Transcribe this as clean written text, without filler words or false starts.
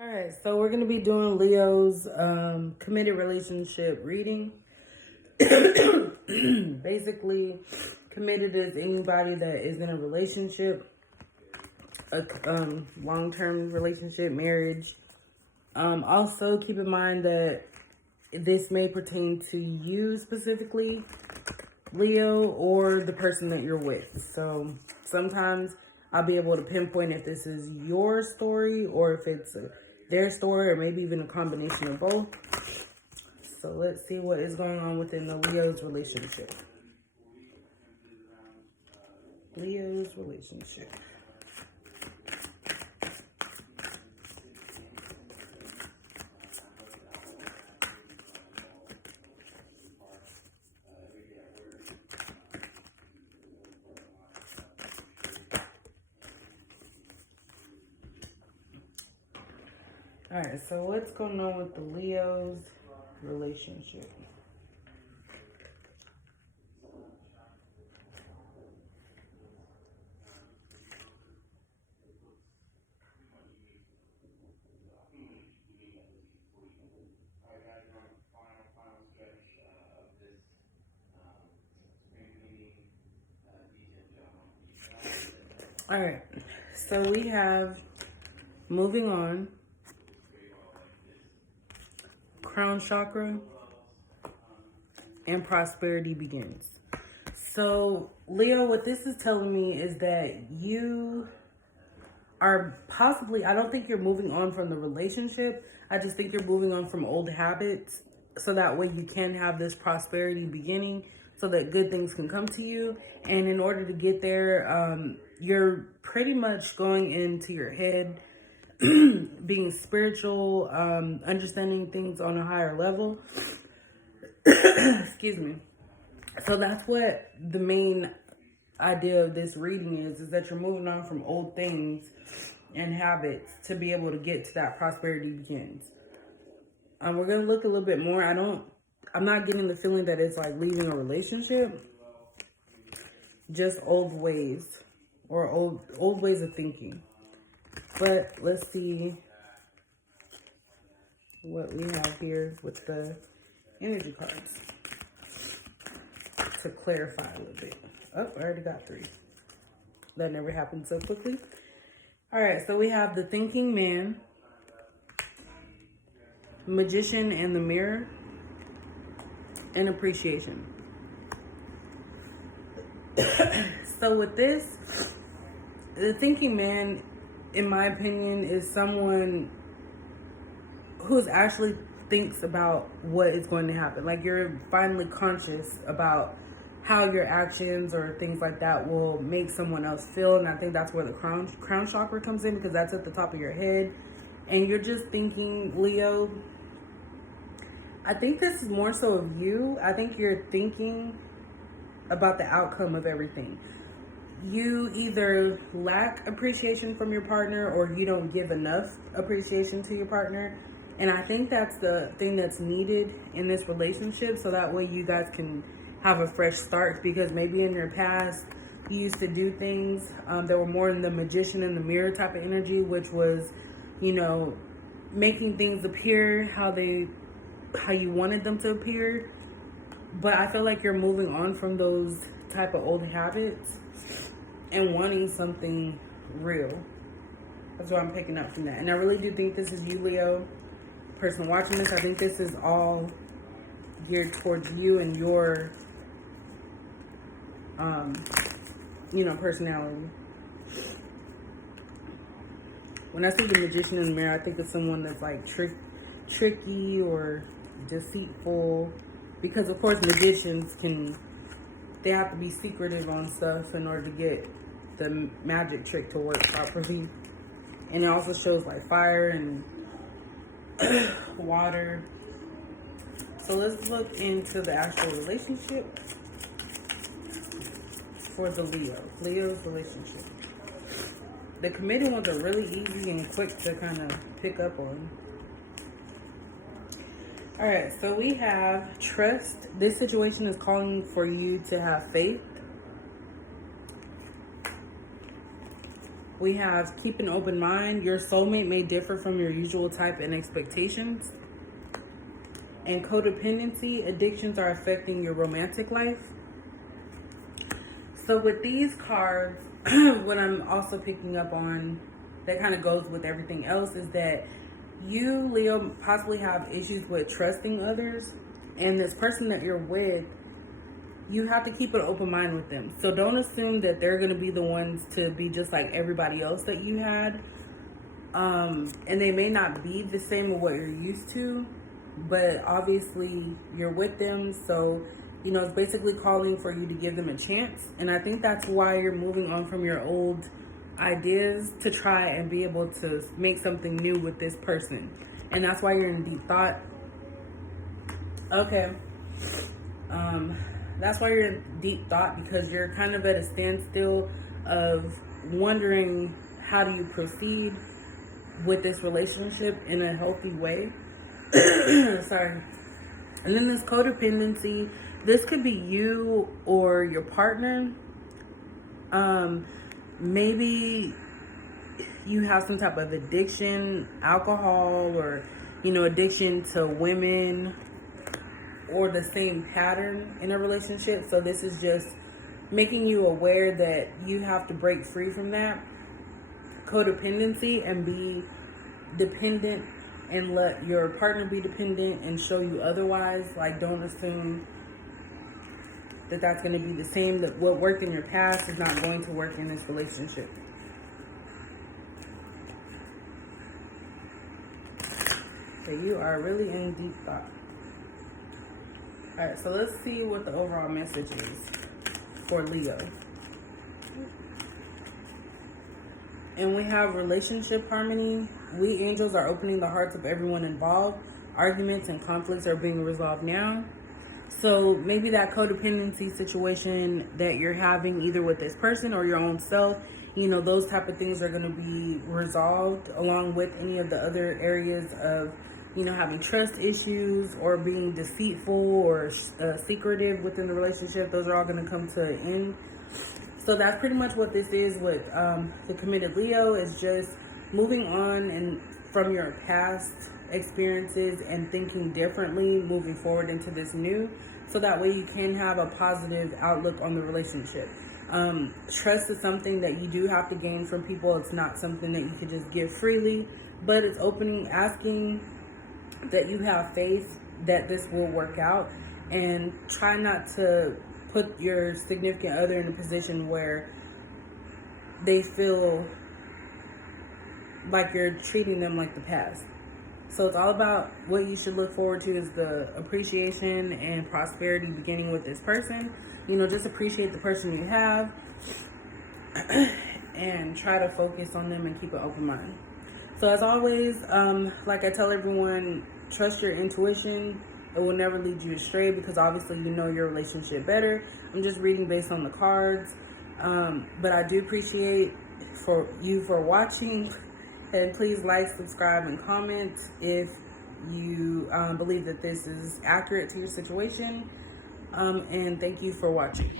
All right, so we're going to be doing Leo's committed relationship reading. Basically, committed is anybody that is in a relationship, a long-term relationship, marriage. Also, keep in mind that this may pertain to you specifically, Leo, or the person that you're with. So sometimes I'll be able to pinpoint if this is your story or if it's their story, or maybe even a combination of both. So let's see what is going on within the Leo's relationship. Leo's relationship. All right, so what's going on with the Leo's relationship? All right, so we have moving on, crown chakra, and prosperity begins. So Leo, what this is telling me is that you are possibly, I don't think you're moving on from the relationship. I just think you're moving on from old habits so that way you can have this prosperity beginning so that good things can come to you. And in order to get there, you're pretty much going into your head, being spiritual, understanding things on a higher level. Excuse me. So that's what the main idea of this reading is that you're moving on from old things and habits to be able to get to that prosperity begins. We're going to look a little bit more. I'm not getting the feeling that it's like leaving a relationship, just old ways or old ways of thinking. But let's see what we have here with the energy cards to clarify a little bit. Oh, I already got 3. That never happened so quickly. All right, so we have the thinking man, magician and the mirror, and appreciation. So with this, the thinking man, in my opinion, is someone who's actually thinks about what is going to happen. Like you're finally conscious about how your actions or things like that will make someone else feel. And I think that's where the crown chakra comes in, because that's at the top of your head. And you're just thinking, Leo, I think this is more so of you. I think you're thinking about the outcome of everything. You either lack appreciation from your partner or you don't give enough appreciation to your partner. And I think that's the thing that's needed in this relationship, so that way you guys can have a fresh start. Because maybe in your past you used to do things that were more in the magician and the mirror type of energy, which was, making things appear how you wanted them to appear. But I feel like you're moving on from those type of old habits and wanting something real. That's what I'm picking up from that. And I really do think this is you, Leo. Person watching this, I think this is all geared towards you and your personality. When I see the magician in the mirror, I think of someone that's like tricky or deceitful, because of course magicians they have to be secretive on stuff in order to get the magic trick to work properly. And it also shows like fire and water. So let's look into the actual relationship for the Leo's relationship. The committed ones are really easy and quick to kind of pick up on. All right, so we have trust. This situation is calling for you to have faith. We have keep an open mind. Your soulmate may differ from your usual type and expectations. And codependency, addictions are affecting your romantic life. So with these cards, what I'm also picking up on that kind of goes with everything else is that you, Leo, possibly have issues with trusting others. And this person that you're with, you have to keep an open mind with them. So don't assume that they're going to be the ones to be just like everybody else that you had. And they may not be the same with what you're used to, but obviously you're with them. So, you know, it's basically calling for you to give them a chance. And I think that's why you're moving on from your old ideas to try and be able to make something new with this person. And that's why you're in deep thought. Okay. That's why you're in deep thought, because you're kind of at a standstill of wondering how do you proceed with this relationship in a healthy way. Sorry. And then this codependency, this could be you or your partner. Maybe you have some type of addiction, alcohol, or, you know, addiction to women, or the same pattern in a relationship. So this is just making you aware that you have to break free from that codependency and be dependent, and let your partner be dependent and show you otherwise. Like, don't assume that that's going to be the same, that what worked in your past is not going to work in this relationship. So you are really in deep thought. Alright, so let's see what the overall message is for Leo. And we have relationship harmony. We angels are opening the hearts of everyone involved. Arguments and conflicts are being resolved now. So maybe that codependency situation that you're having either with this person or your own self, you know, those type of things are going to be resolved, along with any of the other areas of, you know, having trust issues or being deceitful or secretive within the relationship. Those are all going to come to an end. So that's pretty much what this is with the committed Leo, is just moving on and from your past experiences and thinking differently, moving forward into this new, so that way you can have a positive outlook on the relationship. Trust is something that you do have to gain from people. It's not something that you can just give freely, but it's asking that you have faith that this will work out, and try not to put your significant other in a position where they feel like you're treating them like the past. So it's all about what you should look forward to is the appreciation and prosperity beginning with this person. You know, just appreciate the person you have and try to focus on them and keep an open mind. So as always, like I tell everyone, trust your intuition. It will never lead you astray, because obviously you know your relationship better. I'm just reading based on the cards. But I do appreciate you for watching. And please like, subscribe, and comment if you believe that this is accurate to your situation. And thank you for watching.